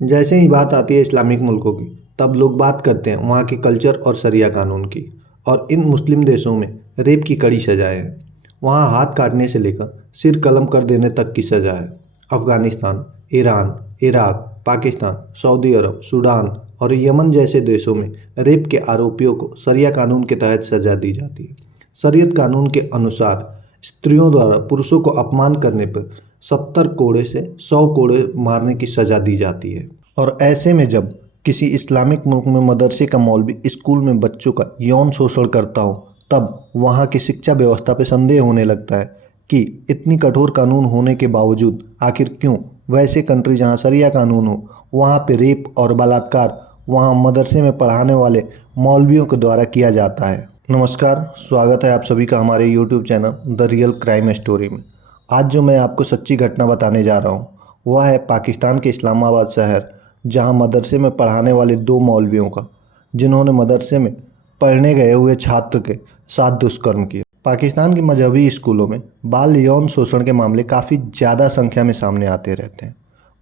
जैसे ही बात आती है इस्लामिक मुल्कों की, तब लोग बात करते हैं वहाँ के कल्चर और शरिया कानून की। और इन मुस्लिम देशों में रेप की कड़ी सजाएं हैं। वहाँ हाथ काटने से लेकर सिर कलम कर देने तक की सजा है। Afghanistan, Iran, Iraq, Pakistan, Saudi Arab, Sudan और यमन जैसे देशों में रेप के आरोपियों को शरिया कानून के तहत सजा दी जाती है। शरीयत कानून के अनुसार स्त्रियों द्वारा पुरुषों को अपमान करने पर 70 कोड़े से 100 कोड़े मारने की सजा दी जाती है। और ऐसे में जब किसी इस्लामिक मुल्क में मदरसे का मौलवी स्कूल में बच्चों का यौन शोषण करता हो, तब वहाँ की शिक्षा व्यवस्था पर संदेह होने लगता है कि इतनी कठोर कानून होने के बावजूद आखिर क्यों वैसे कंट्री जहाँ शरिया कानून हो वहाँ पे रेप और बलात्कार वहाँ मदरसे में पढ़ाने वाले मौलवियों के द्वारा किया जाता है। नमस्कार, स्वागत है आप सभी का हमारे YouTube channel the real crime story में। आज जो मैं आपको सच्ची घटना बताने जा रहा हूँ वह है पाकिस्तान के इस्लामाबाद शहर, जहाँ मदरसे में पढ़ाने वाले दो मौलवियों का, जिन्होंने मदरसे में पढ़ने गए हुए छात्र के साथ दुष्कर्म किया। पाकिस्तान के मजहबी स्कूलों में बाल यौन शोषण के मामले काफ़ी ज़्यादा संख्या में सामने आते रहते हैं।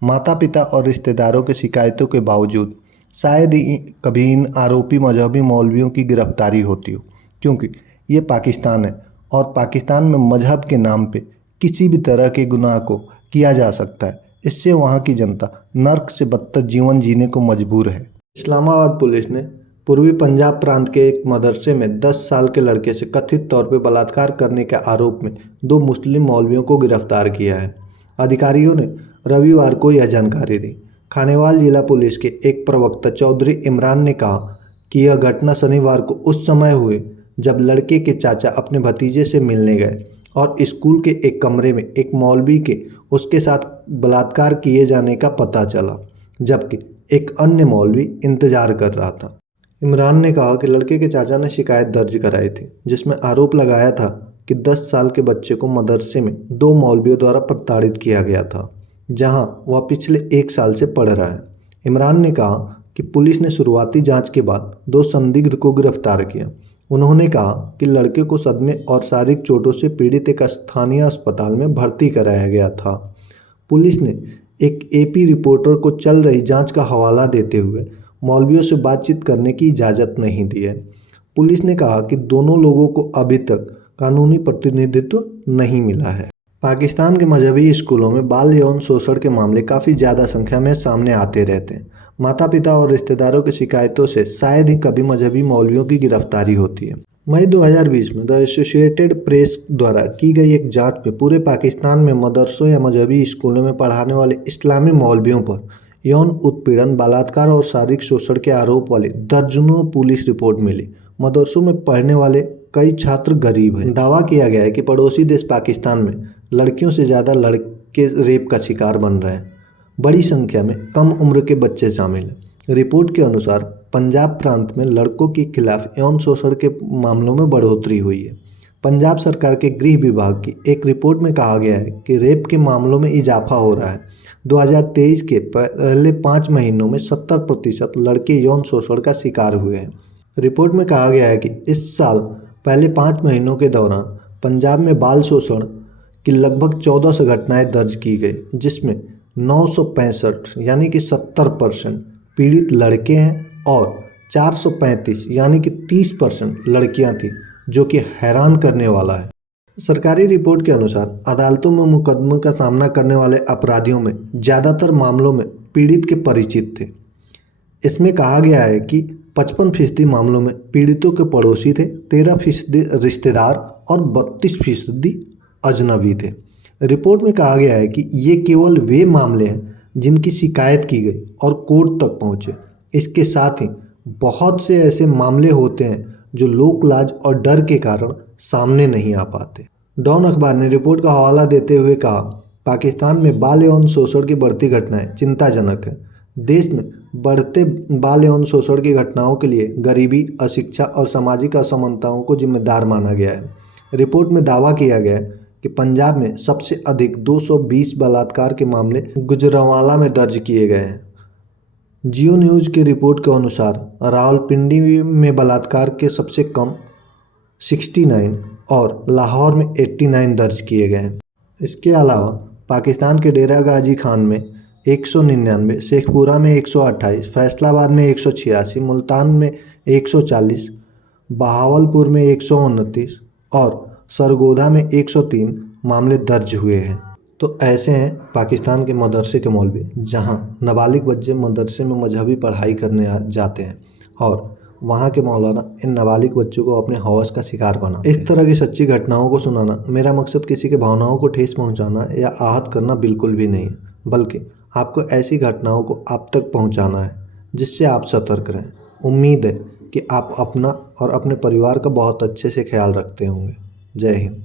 माता पिता और रिश्तेदारों की शिकायतों के बावजूद शायद ही कभी इन आरोपी मजहबी मौलवियों की गिरफ्तारी होती हो, क्योंकि ये पाकिस्तान है और पाकिस्तान में मजहब के नाम पे किसी भी तरह के गुनाह को किया जा सकता है। इससे वहाँ की जनता नर्क से बदतर जीवन जीने को मजबूर है। इस्लामाबाद पुलिस ने पूर्वी पंजाब प्रांत के एक मदरसे में 10 साल के लड़के से कथित तौर पर बलात्कार करने के आरोप में दो मुस्लिम मौलवियों को गिरफ्तार किया है। अधिकारियों ने रविवार को यह जानकारी दी। खानेवाल जिला पुलिस के एक प्रवक्ता चौधरी इमरान ने कहा कि यह घटना शनिवार को उस समय हुई जब लड़के के चाचा अपने भतीजे से मिलने गए और स्कूल के एक कमरे में एक मौलवी के उसके साथ बलात्कार किए जाने का पता चला, जबकि एक अन्य मौलवी इंतजार कर रहा था। इमरान ने कहा कि लड़के के चाचा ने शिकायत दर्ज कराई थी, जिसमें आरोप लगाया था कि 10 साल के बच्चे को मदरसे में दो मौलवियों द्वारा प्रताड़ित किया गया था, जहां वह पिछले 1 साल से पढ़ रहा है। इमरान ने कहा कि पुलिस ने शुरुआती जांच के बाद दो संदिग्ध को गिरफ्तार किया। उन्होंने कहा कि लड़के को सदमे और शारीरिक चोटों से पीड़ित एक स्थानीय अस्पताल में भर्ती कराया गया था। पुलिस ने एक एपी रिपोर्टर को चल रही जांच का हवाला देते हुए मौलवियों से बातचीत करने की इजाज़त नहीं दी है। पुलिस ने कहा कि दोनों लोगों को अभी तक कानूनी प्रतिनिधित्व नहीं मिला है। पाकिस्तान के मजहबी स्कूलों में बाल यौन शोषण के मामले काफ़ी ज़्यादा संख्या में सामने आते रहते हैं। माता पिता और रिश्तेदारों की शिकायतों से शायद ही कभी मजहबी मौलवियों की गिरफ्तारी होती है। मई 2020 में द एसोसिएटेड प्रेस द्वारा की गई एक जांच में पूरे पाकिस्तान में मदरसों या मजहबी स्कूलों में पढ़ाने वाले इस्लामी मौलवियों पर यौन उत्पीड़न, बलात्कार और शारीरिक शोषण के आरोप वाली दर्जनों पुलिस रिपोर्ट मिली। मदरसों में पढ़ने वाले कई छात्र गरीब हैं। दावा किया गया है कि पड़ोसी देश पाकिस्तान में लड़कियों से ज़्यादा लड़के रेप का शिकार बन रहे हैं। बड़ी संख्या में कम उम्र के बच्चे शामिल हैं। रिपोर्ट के अनुसार पंजाब प्रांत में लड़कों के खिलाफ यौन शोषण के मामलों में बढ़ोतरी हुई है। पंजाब सरकार के गृह विभाग की एक रिपोर्ट में कहा गया है कि रेप के मामलों में इजाफा हो रहा है। 2023 के पहले 5 महीनों में 70% लड़के यौन शोषण का शिकार हुए हैं। रिपोर्ट में कहा गया है कि इस साल पहले 5 महीनों के दौरान पंजाब में बाल शोषण की लगभग 1400 घटनाएं दर्ज की गई, जिसमें 965 यानी कि 70% पीड़ित लड़के हैं और 435 यानी कि 30% लड़कियां थीं, जो कि हैरान करने वाला है। सरकारी रिपोर्ट के अनुसार अदालतों में मुकदमों का सामना करने वाले अपराधियों में ज़्यादातर मामलों में पीड़ित के परिचित थे। इसमें कहा गया है कि 55% मामलों में पीड़ितों के पड़ोसी थे, 13% रिश्तेदार और 32% अजनबी थे। रिपोर्ट में कहा गया है कि ये केवल वे मामले हैं जिनकी शिकायत की गई और कोर्ट तक पहुँचे। इसके साथ ही बहुत से ऐसे मामले होते हैं जो लोक लाज और डर के कारण सामने नहीं आ पाते। डॉन अखबार ने रिपोर्ट का हवाला देते हुए कहा, पाकिस्तान में बाल यौन शोषण की बढ़ती घटनाएं चिंताजनक है। देश में बढ़ते बाल यौन शोषण की घटनाओं के लिए गरीबी, अशिक्षा और सामाजिक असमानताओं को जिम्मेदार माना गया है। रिपोर्ट में दावा किया गया है कि पंजाब में सबसे अधिक 220 बलात्कार के मामले गुजरांवाला में दर्ज किए गए हैं। जियो न्यूज़ की रिपोर्ट के अनुसार रावलपिंडी में बलात्कार के सबसे कम 69 और लाहौर में 89 दर्ज किए गए हैं। इसके अलावा पाकिस्तान के डेरा गाजी खान में 199, शेखपुरा में 128, फैसलाबाद में 186, मुल्तान में 140, बहावलपुर में 129 और सरगोधा में 103 मामले दर्ज हुए हैं। तो ऐसे हैं पाकिस्तान के मदरसे के मौलवी, जहां नाबालिग बच्चे मदरसे में मजहबी पढ़ाई करने जाते हैं और वहां के मौलाना इन नाबालिग बच्चों को अपने हवस का शिकार बनाते हैं। इस तरह की सच्ची घटनाओं को सुनाना मेरा मकसद किसी के भावनाओं को ठेस पहुंचाना या आहत करना बिल्कुल भी नहीं है, बल्कि आपको ऐसी घटनाओं को आप तक पहुंचाना है जिससे आप सतर्क रहें। उम्मीद है कि आप अपना और अपने परिवार का बहुत अच्छे से ख्याल रखते होंगे। जय हिंद।